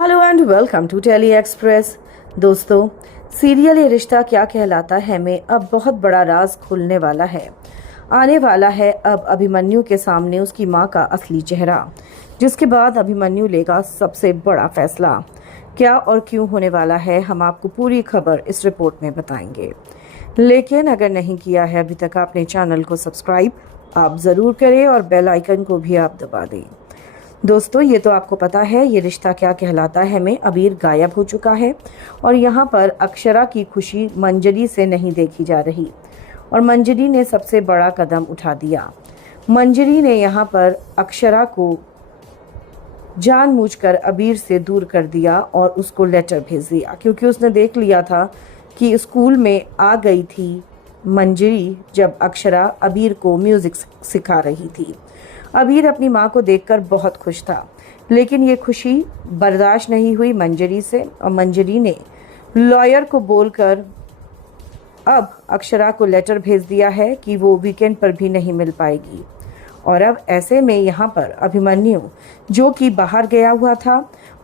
Hello and welcome to Tele Express. दोस्तों, serial Yeh Rishta क्या कहलाता है में अब बहुत बड़ा राज खुलने वाला है। आने वाला है अब अभिमन्यु के सामने उसकी मां का असली चेहरा, जिसके बाद अभिमन्यु लेगा सबसे बड़ा फैसला। क्या और क्यों होने वाला है, हम आपको पूरी खबर इस रिपोर्ट में बताएंगे। लेकिन अगर नहीं किया है अभी तक आपने चैनल को सब्सक्राइब, आप ज़रूर करें और बेल आइकन को भी आप दबा दें। दोस्तों, ये तो आपको पता है ये रिश्ता क्या कहलाता है में अबीर गायब हो चुका है और यहाँ पर अक्षरा की खुशी मंजरी से नहीं देखी जा रही और मंजरी ने सबसे बड़ा कदम उठा दिया। मंजरी ने यहाँ पर अक्षरा को जानबूझकर अबीर से दूर कर दिया और उसको लेटर भेज दिया, क्योंकि उसने देख लिया था कि स्कूल में आ गई थी मंजरी जब अक्षरा अबीर को म्यूजिक सिखा रही थी। अबीर अपनी माँ को देखकर बहुत खुश था, लेकिन ये खुशी बर्दाश्त नहीं हुई मंजरी से और मंजरी ने लॉयर को बोलकर अब अक्षरा को लेटर भेज दिया है कि वो वीकेंड पर भी नहीं मिल पाएगी। और अब ऐसे में यहाँ पर अभिमन्यु, जो कि बाहर गया हुआ था,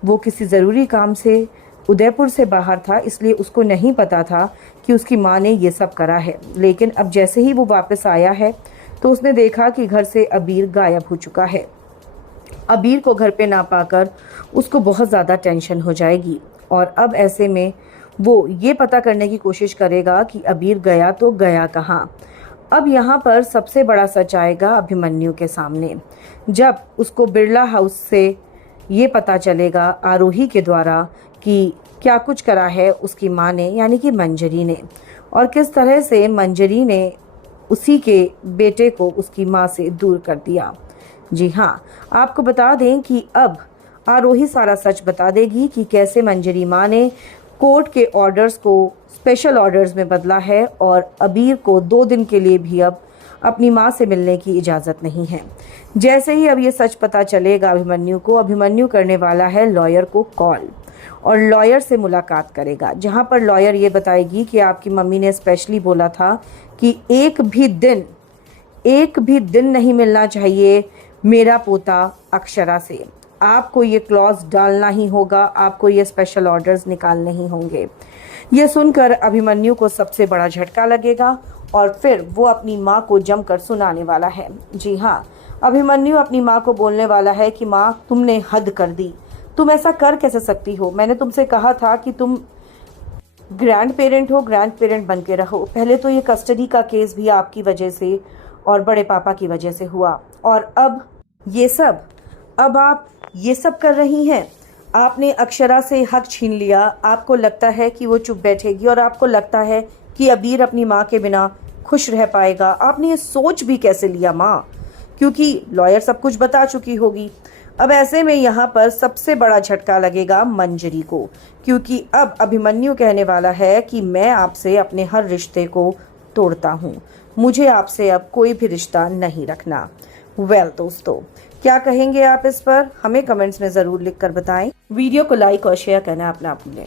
वो किसी ज़रूरी काम से उदयपुर से बाहर था, इसलिए उसको नहीं पता था कि उसकी माँ ने ये सब करा है। लेकिन अब जैसे ही वो वापस आया है तो उसने देखा कि घर से अबीर गायब हो चुका है। अबीर को घर पे ना पाकर उसको बहुत ज़्यादा टेंशन हो जाएगी और अब ऐसे में वो ये पता करने की कोशिश करेगा कि अबीर गया तो गया कहाँ। अब यहाँ पर सबसे बड़ा सच आएगा अभिमन्यु के सामने, जब उसको बिरला हाउस से ये पता चलेगा आरोही के द्वारा कि क्या कुछ करा है उसकी माँ ने, यानी कि मंजरी ने, और किस तरह से मंजरी ने उसी के बेटे को उसकी माँ से दूर कर दिया। जी हाँ, आपको बता दें कि अब आरोही सारा सच बता देगी कि कैसे मंजरी माँ ने कोर्ट के ऑर्डर्स को स्पेशल ऑर्डर्स में बदला है और अबीर को 2 दिन के लिए भी अब अपनी माँ से मिलने की इजाज़त नहीं है। जैसे ही अब ये सच पता चलेगा अभिमन्यु को, अभिमन्यु करने वाला है लॉयर को कॉल और लॉयर से मुलाकात करेगा, जहाँ पर लॉयर ये बताएगी कि आपकी मम्मी ने स्पेशली बोला था कि एक भी दिन नहीं मिलना चाहिए मेरा पोता अक्षरा से। आपको ये क्लॉज डालना ही होगा, आपको ये स्पेशल ऑर्डर्स निकालने ही होंगे। ये सुनकर अभिमन्यु को सबसे बड़ा झटका लगेगा और फिर वो अपनी माँ को जमकर सुनाने वाला है। जी हाँ, अभिमन्यु अपनी माँ को बोलने वाला है कि माँ, तुमने हद कर दी, तुम ऐसा कर कैसे सकती हो। मैंने तुमसे कहा था कि तुम ग्रैंड पेरेंट हो, ग्रैंड पेरेंट बन के रहो। पहले तो ये कस्टडी का केस भी आपकी वजह से और बड़े पापा की वजह से हुआ, और अब आप ये सब कर रही हैं। आपने अक्षरा से हक छीन लिया। आपको लगता है कि वो चुप बैठेगी और आपको लगता है कि अबीर अपनी माँ के बिना खुश रह पाएगा। आपने ये सोच भी कैसे लिया माँ, क्योंकि लॉयर सब कुछ बता चुकी होगी। अब ऐसे में यहाँ पर सबसे बड़ा झटका लगेगा मंजरी को, क्योंकि अब अभिमन्यु कहने वाला है कि मैं आपसे अपने हर रिश्ते को तोड़ता हूँ, मुझे आपसे अब कोई भी रिश्ता नहीं रखना। दोस्तों, क्या कहेंगे आप इस पर, हमें कमेंट्स में ज़रूर लिखकर बताएं। वीडियो को लाइक और शेयर करना अपना भूलें।